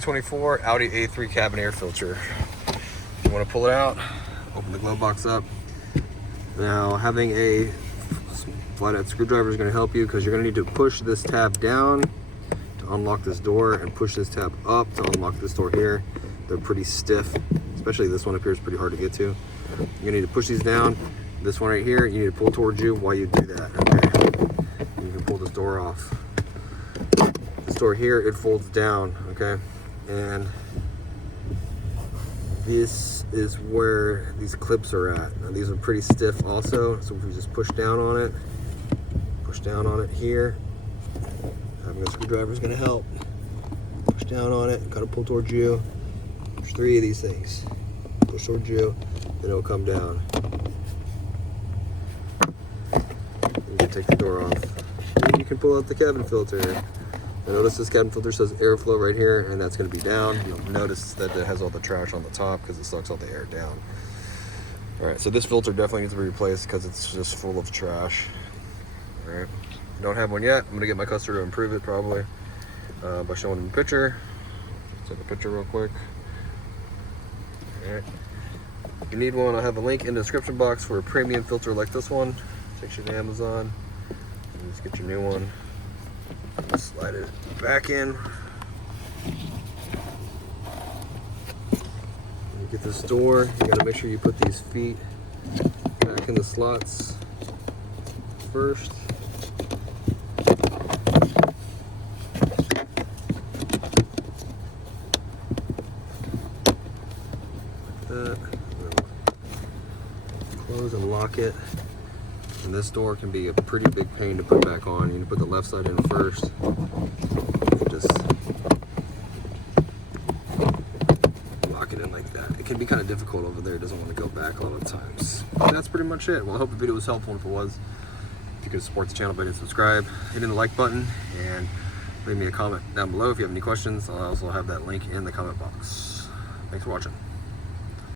24 Audi A3 cabin air filter. You want to pull it out, open the glove box up. Now having a flathead screwdriver is going to help you because you're going to need to push this tab down to unlock this door and push this tab up to unlock this door here. They're pretty stiff, especially this one up here is pretty hard to get to. You're going to need to push these down. This one right here, you need to pull towards you while you do that, okay? And you can pull this door off. This door here, it folds down, okay? And this is where these clips are at. Now these are pretty stiff also, so if we just push down on it here, having a screwdriver is going to help. Push down on it, kind of pull towards you. There's 3 of these things. Push towards you, then it'll come down. You can take the door off. And you can pull out the cabin filter. Now notice this cabin filter says airflow right here, and that's going to be down. You'll notice that it has all the trash on the top because it sucks all the air down. Alright, so this filter definitely needs to be replaced because it's just full of trash. Alright, don't have one yet. I'm going to get my customer to improve it probably by showing them a picture. Let's take a picture real quick. Alright, if you need one, I'll have a link in the description box for a premium filter like this one. Takes you to Amazon. And just get your new one. Slide it back in. You get this door, you gotta make sure you put these feet back in the slots first. Like that. Close and lock it. And this door can be a pretty big pain to put back on. You need to put the left side in first. Just lock it in like that. It can be kind of difficult over there. It doesn't want to go back a lot of times. But that's pretty much it. Well, I hope the video was helpful. If it was, if you could support the channel by hitting subscribe, hitting the like button, and leave me a comment down below if you have any questions. I'll also have that link in the comment box. Thanks for watching.